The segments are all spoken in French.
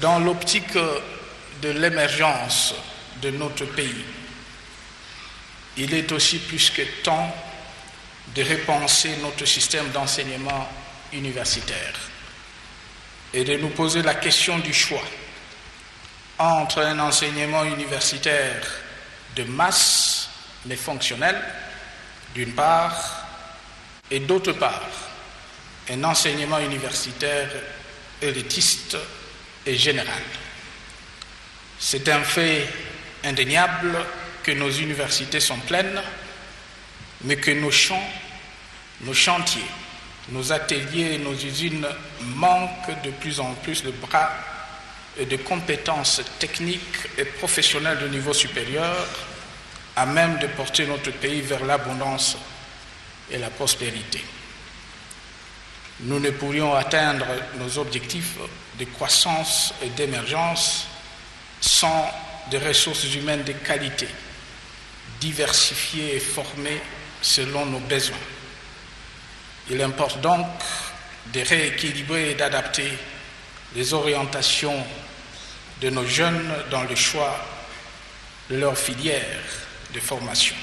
Dans l'optique de l'émergence de notre pays, il est aussi plus que temps de repenser notre système d'enseignement universitaire et de nous poser la question du choix entre un enseignement universitaire de masse mais fonctionnel, d'une part, et d'autre part, un enseignement universitaire élitiste et général. C'est un fait indéniable que nos universités sont pleines, mais que nos champs, nos chantiers, nos ateliers et nos usines manquent de plus en plus de bras et de compétences techniques et professionnelles de niveau supérieur à même de porter notre pays vers l'abondance et la prospérité. Nous ne pourrions atteindre nos objectifs de croissance et d'émergence sans des ressources humaines de qualité, diversifiées et formées selon nos besoins. Il importe donc de rééquilibrer et d'adapter les orientations de nos jeunes dans le choix de leur filière de formation.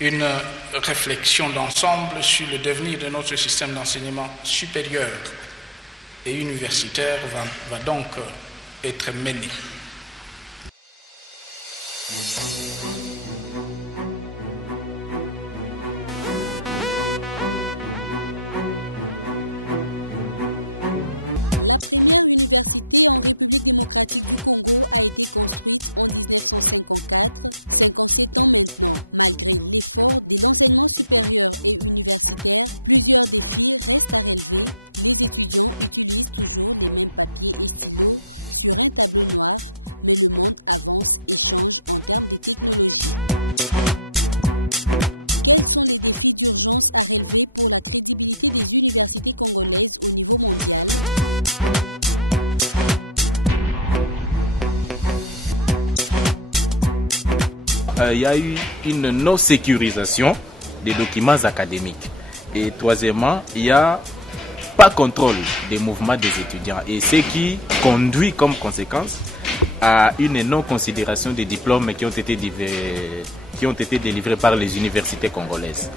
Une réflexion d'ensemble sur le devenir de notre système d'enseignement supérieur et universitaire va donc être menée. La première université en République démocratique du Congo a été construite en 1954, 57 ans maintenant. Malgré l'effort de l'enseignement supérieur et universitaire, plusieurs défis restent à relever. Les étudiants utilisent toujours les mêmes papiers et stylos sur un tableau noir, mais le monde avance et change en termes de technologie. Quels sont les défis d'urgence à relever pour la crédibilité des universités congolaises au niveau mondial ? Il y a eu une non-sécurisation des documents académiques. Et troisièmement, il n'y a pas contrôle des mouvements des étudiants. Et ce qui conduit comme conséquence à une non-considération des diplômes qui ont été délivrés par les universités congolaises.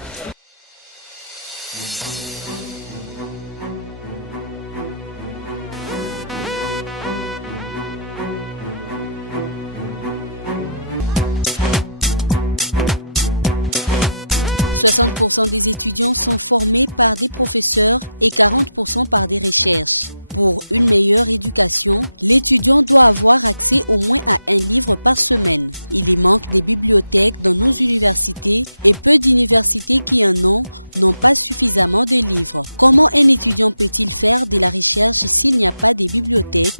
60% des étudiants sont formés par des professeurs et 40% par des recherches. Pour une meilleure éducation, l'étudiant doit avoir accès au moins à un livre par semaine. Il y manque des bibliothèques dans nos universités et peu d'universités qui en ont n'ont pas suffisamment de livres. Comment un étudiant peut-il faire de la recherche s'il n'y a pas de bibliothèques ?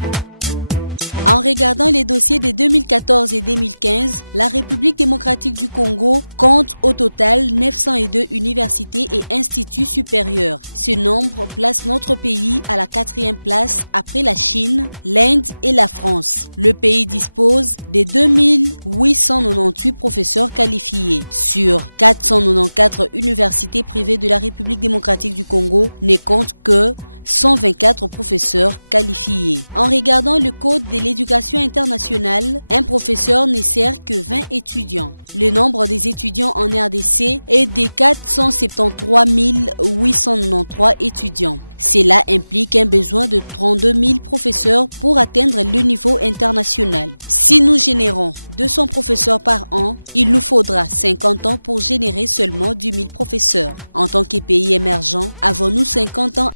En regardant les dossiers de 2014 et 2015, la République démocratique du Congo compte au total 902 universités et instituts supérieurs. Ce nombre place notre pays à la 4e place après la Chine, l'Inde et la France. Le pays dispose de 2898 professeurs qualifiés. Sur 494 universités privées de la République démocratique du Congo, ne compte que 124 professeurs qualifiés. En regardant le code de l'éducation internationale, un professeur ne sert que 20 étudiants. Le nombre des étudiants en RDC est de 473 893 étudiants. Cela implique un besoin de 32 000 professeurs pour atteindre le niveau international. Si nous générons 200 professeurs par an, il nous faudra 50 ans pour générer seulement 10 000 professeurs. En tant que pays émergent, avons-nous 50 ans ?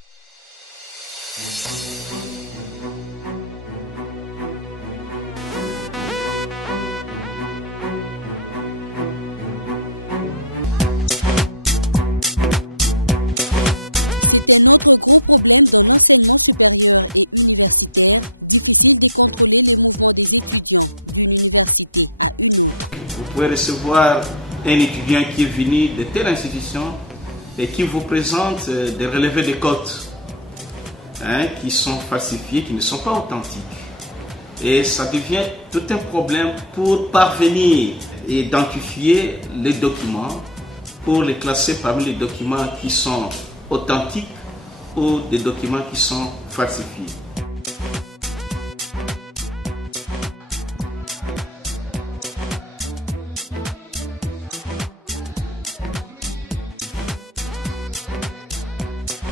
C'est un autre gros problème dans l'enseignement supérieur et universitaire, difficile de contrôler les mouvements des étudiants d'une université à une autre. Vous pouvez recevoir un étudiant qui est venu de telle institution et qui vous présente des relevés de cotes qui sont falsifiés, qui ne sont pas authentiques. Et ça devient tout un problème pour parvenir à identifier les documents, pour les classer parmi les documents qui sont authentiques ou des documents qui sont falsifiés.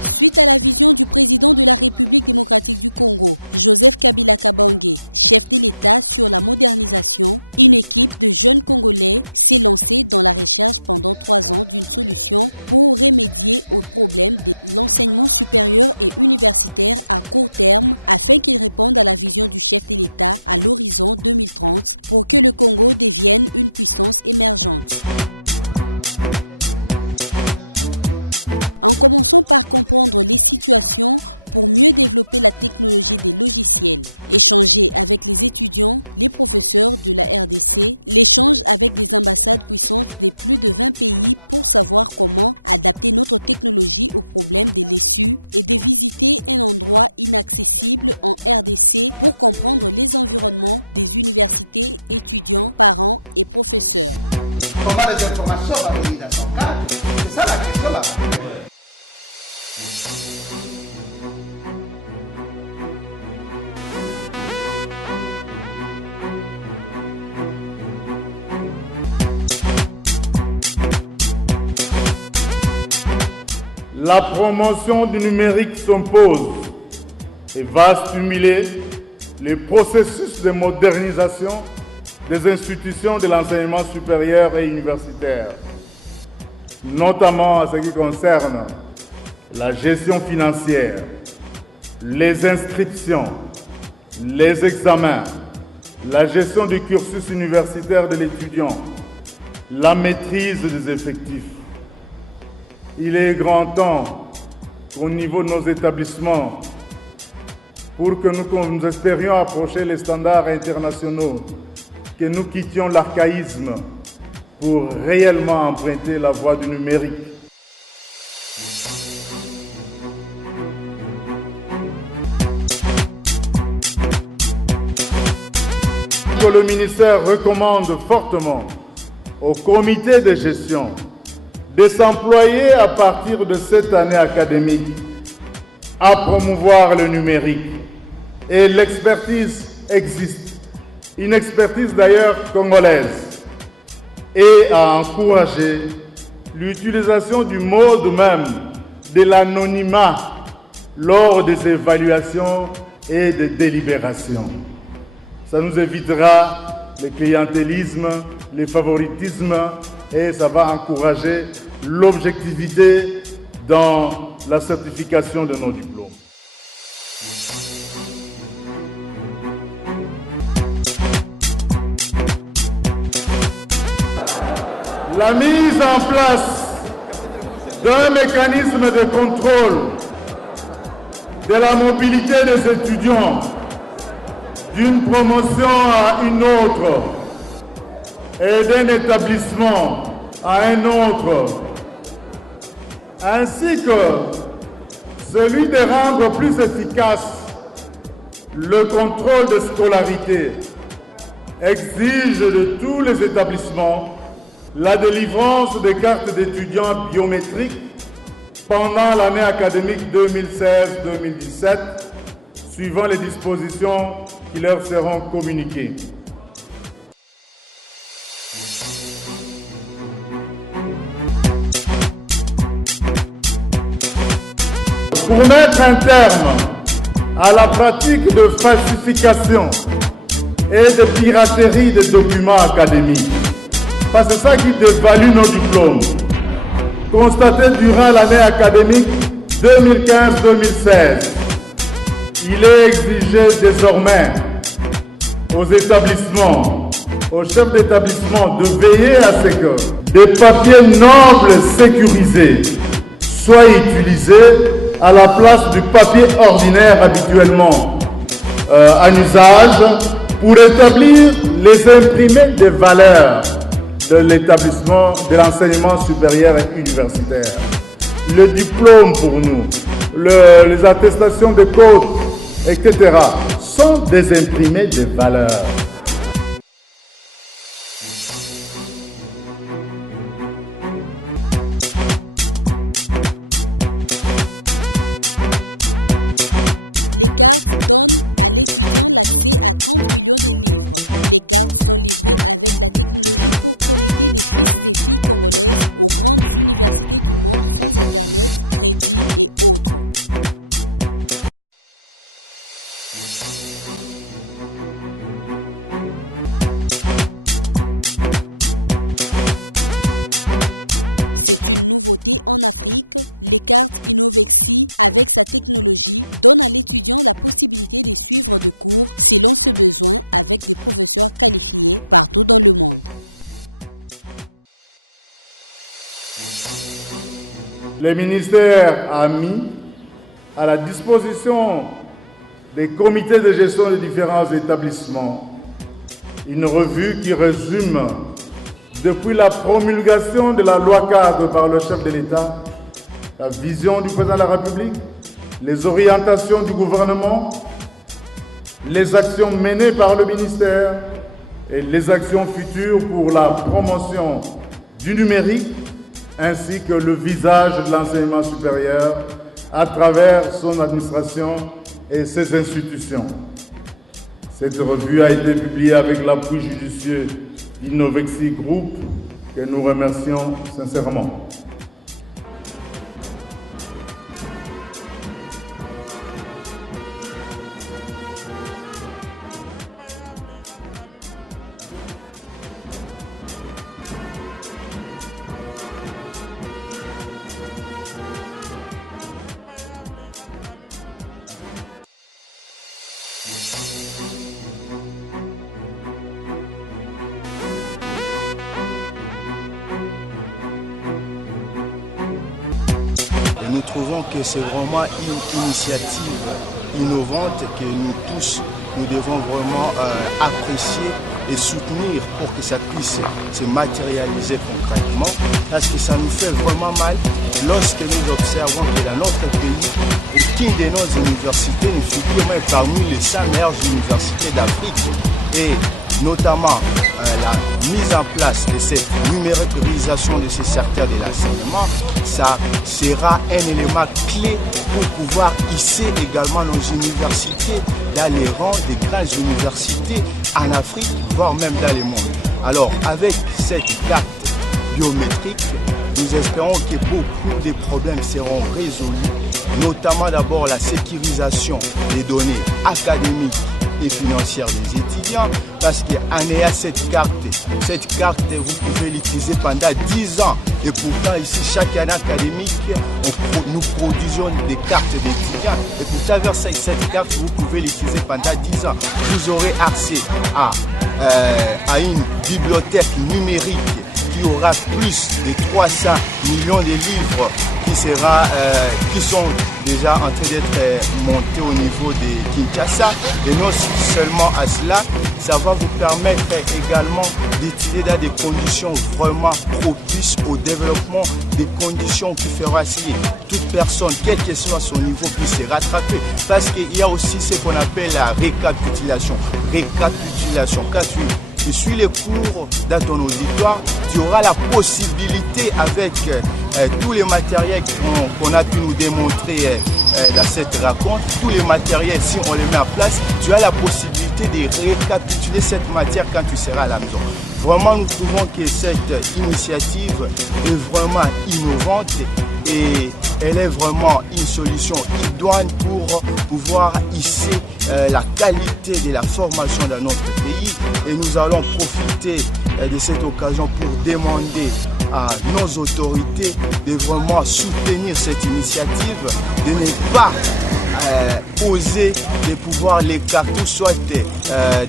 Suite à la vision du président de la République démocratique du Congo, Joseph Kabila Kabange, chef de l'État sur la modernisation, une équipe de jeunes Congolais s'est lancée dans la recherche pendant 3 ans d'une solution pour remédier aux problèmes de l'enseignement supérieur et universitaire à court terme afin qu'il réponde à la vision du chef de l'État à l'horizon 2030 pour que le Congo devienne une puissance émergente. En commençant par comprendre les situations pour mieux développer la technologie des logiciels, échanger avec les étudiants, les professeurs de la RDC, l'échange avec des ambassades puissantes de plus de 20 pays pour savoir comment adapter notre technologie aux problèmes de l'ESU et de visiter un endroit inaccessible en RDC pour comprendre les environnements des universités, étudiants, parents et professeurs. Comment les informations vont venir dans son cadre? C'est ça la question là. La promotion du numérique s'impose et va stimuler le processus de modernisation des institutions de l'enseignement supérieur et universitaire, notamment en ce qui concerne la gestion financière, les inscriptions, les examens, la gestion du cursus universitaire de l'étudiant, la maîtrise des effectifs. Il est grand temps qu'au niveau de nos établissements, pour que nous espérions approcher les standards internationaux, que nous quittions l'archaïsme pour réellement emprunter la voie du numérique. Que le ministère recommande fortement au comité de gestion de s'employer à partir de cette année académique à promouvoir le numérique. Et l'expertise existe, une expertise d'ailleurs congolaise, et à encourager l'utilisation du mode même de l'anonymat lors des évaluations et des délibérations. Ça nous évitera le clientélisme, le favoritisme, et ça va encourager l'objectivité dans la certification de nos diplômes. La mise en place d'un mécanisme de contrôle de la mobilité des étudiants d'une promotion à une autre et d'un établissement à un autre, ainsi que celui de rendre plus efficace le contrôle de scolarité, exige de tous les établissements la délivrance des cartes d'étudiants biométriques pendant l'année académique 2016-2017, suivant les dispositions qui leur seront communiquées. Pour mettre un terme à la pratique de falsification et de piraterie des documents académiques, parce que c'est ça qui dévalue nos diplômes, constaté durant l'année académique 2015-2016, il est exigé désormais aux établissements, aux chefs d'établissement de veiller à ce que des papiers nobles sécurisés soient utilisés à la place du papier ordinaire habituellement en usage pour établir les imprimés des valeurs de l'établissement de l'enseignement supérieur et universitaire. Le diplôme pour nous, les attestations de code, etc. sont des imprimés des valeurs. Les cartes donnent à l'étudiant l'accès à 30 millions de livres. Les cartes sont livrées avec la technologie pour connecter les fils et filles congolaises aux grandes universités du monde sans Internet, crédit et autres. C'est une nouveauté en Afrique. Les cartes Innovexi, avec sa technologie, donnent à l'étudiant la possibilité de suivre des cours selon ses besoins avec des professeurs qualifiés partout dans le monde. Le ministère a mis à la disposition des comités de gestion des différents établissements une revue qui résume depuis la promulgation de la loi cadre par le chef de l'État, la vision du président de la République, les orientations du gouvernement, les actions menées par le ministère et les actions futures pour la promotion du numérique, ainsi que le visage de l'enseignement supérieur à travers son administration et ses institutions. Cette revue a été publiée avec l'appui judicieux Innovexi Group, que nous remercions sincèrement. Nous trouvons que c'est vraiment une initiative innovante que nous tous, nous devons vraiment apprécier et soutenir pour que ça puisse se matérialiser concrètement, parce que ça nous fait vraiment mal lorsque nous observons que dans notre pays, aucune de nos universités ne figure parmi les 5 meilleures universités d'Afrique. Et notamment la mise en place de cette numérisation de ces secteurs de l'enseignement, ça sera un élément clé pour pouvoir hisser également nos universités dans les rangs des grandes universités en Afrique, voire même dans le monde. Alors, avec cette carte biométrique, nous espérons que beaucoup de problèmes seront résolus, notamment d'abord la sécurisation des données académiques et financières des étudiants, parce qu'en ayant cette carte, vous pouvez l'utiliser pendant 10 ans. Et pourtant, ici, chaque année académique, nous produisons des cartes d'étudiants. Et pour traverser cette carte, vous pouvez l'utiliser pendant 10 ans. Vous aurez accès à une bibliothèque numérique qui aura plus de 300 millions de livres qui sont déjà en train d'être montés au niveau de Kinshasa. Et non seulement à cela, ça va vous permettre également d'étudier dans des conditions vraiment propices au développement, des conditions qui feront que toute personne, quel que soit son niveau, puisse se rattraper. Parce qu'il y a aussi ce qu'on appelle la récapitulation. Quand tu suis les cours dans ton auditoire, tu auras la possibilité avec tous les matériels qu'on a pu nous démontrer dans cette rencontre, tous les matériels, si on les met en place, tu as la possibilité de récapituler cette matière quand tu seras à la maison. Vraiment, nous trouvons que cette initiative est vraiment innovante et elle est vraiment une solution idoine pour pouvoir hisser la qualité de la formation dans notre pays. Et nous allons profiter de cette occasion pour demander à nos autorités de vraiment soutenir cette initiative, de ne pas oser de pouvoir les cartouches, soit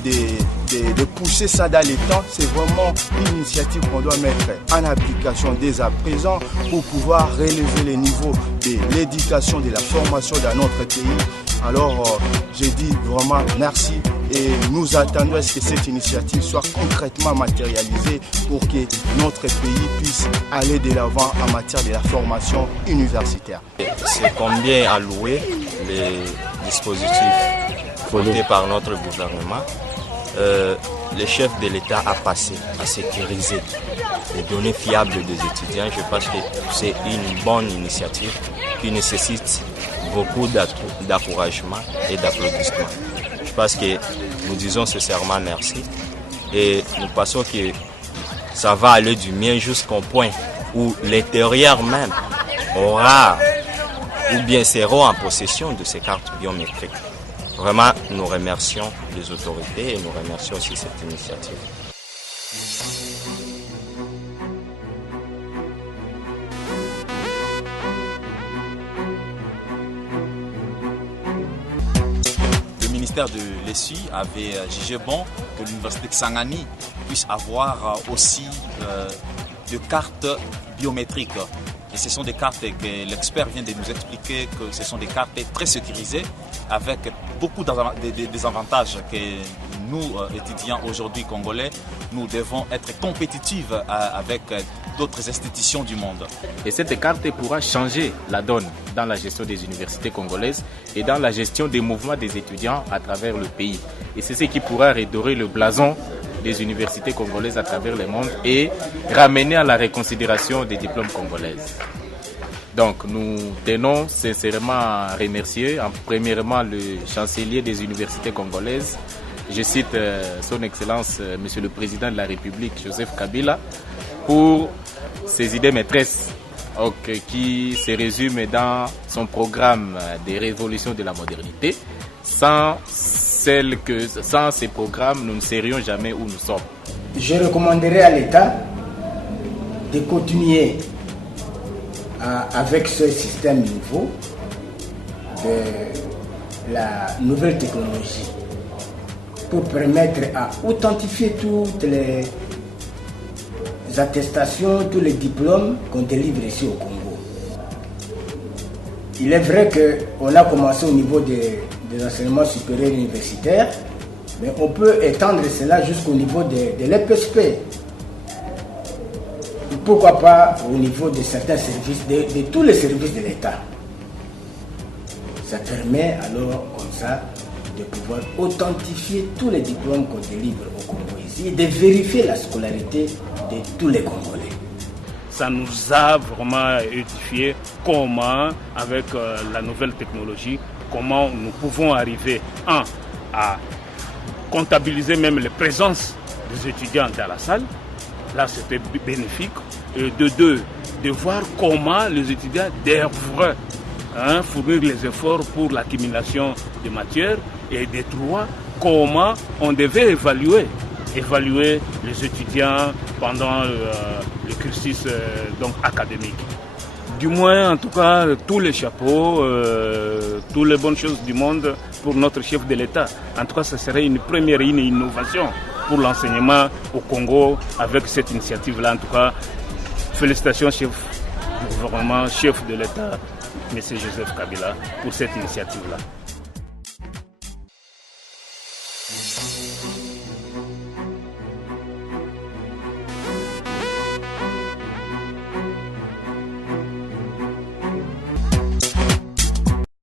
des de pousser ça dans les temps, c'est vraiment une initiative qu'on doit mettre en application dès à présent pour pouvoir relever les niveaux de l'éducation, de la formation dans notre pays. Alors, je dis vraiment merci et nous attendons à ce que cette initiative soit concrètement matérialisée pour que notre pays puisse aller de l'avant en matière de la formation universitaire. C'est combien alloué les dispositifs votés par notre gouvernement. Le chef de l'État a passé à sécuriser les données fiables des étudiants. Je pense que c'est une bonne initiative qui nécessite beaucoup d'encouragement et d'applaudissements. Je pense que nous disons sincèrement merci et nous pensons que ça va aller du mieux jusqu'au point où l'intérieur même aura ou bien sera en possession de ces cartes biométriques. Vraiment, nous remercions les autorités et nous remercions aussi cette initiative. Le ministère de l'ESSU avait jugé bon que l'université de Sangani puisse avoir aussi des cartes biométriques. Et ce sont des cartes que l'expert vient de nous expliquer que ce sont des cartes très sécurisées avec beaucoup des avantages que nous, étudiants aujourd'hui congolais, nous devons être compétitifs avec d'autres institutions du monde. Et cette carte pourra changer la donne dans la gestion des universités congolaises et dans la gestion des mouvements des étudiants à travers le pays. Et c'est ce qui pourra redorer le blason des universités congolaises à travers le monde et ramener à la reconsidération des diplômes congolaises. Donc nous tenons sincèrement à remercier premièrement le chancelier des universités congolaises, je cite son Excellence Monsieur le Président de la République Joseph Kabila, pour ses idées maîtresses qui se résument dans son programme des révolutions de la modernité. Sans ces programmes, nous ne serions jamais où nous sommes. Je recommanderais à l'État de continuer avec ce système nouveau de la nouvelle technologie pour permettre à authentifier toutes les attestations, tous les diplômes qu'on délivre ici au Congo. Il est vrai qu'on a commencé au niveau des enseignements supérieurs universitaires, mais on peut étendre cela jusqu'au niveau de l'EPSP. Pourquoi pas au niveau de certains services, de tous les services de l'État. Ça permet alors comme ça de pouvoir authentifier tous les diplômes qu'on délivre au Congo ici et de vérifier la scolarité de tous les Congolais. Ça nous a vraiment édifié comment, avec la nouvelle technologie, comment nous pouvons arriver, à comptabiliser même les présences des étudiants dans la salle. Là, c'était bénéfique. Et de deux, de voir comment les étudiants devraient fournir les efforts pour l'accumulation de matières. Et de trois, comment on devait évaluer les étudiants pendant le cursus académique. Du moins, en tout cas, tous les chapeaux, toutes les bonnes choses du monde pour notre chef de l'État. En tout cas, ce serait une première innovation pour l'enseignement au Congo avec cette initiative-là. En tout cas, félicitations chef du gouvernement, chef de l'État, M. Joseph Kabila, pour cette initiative-là.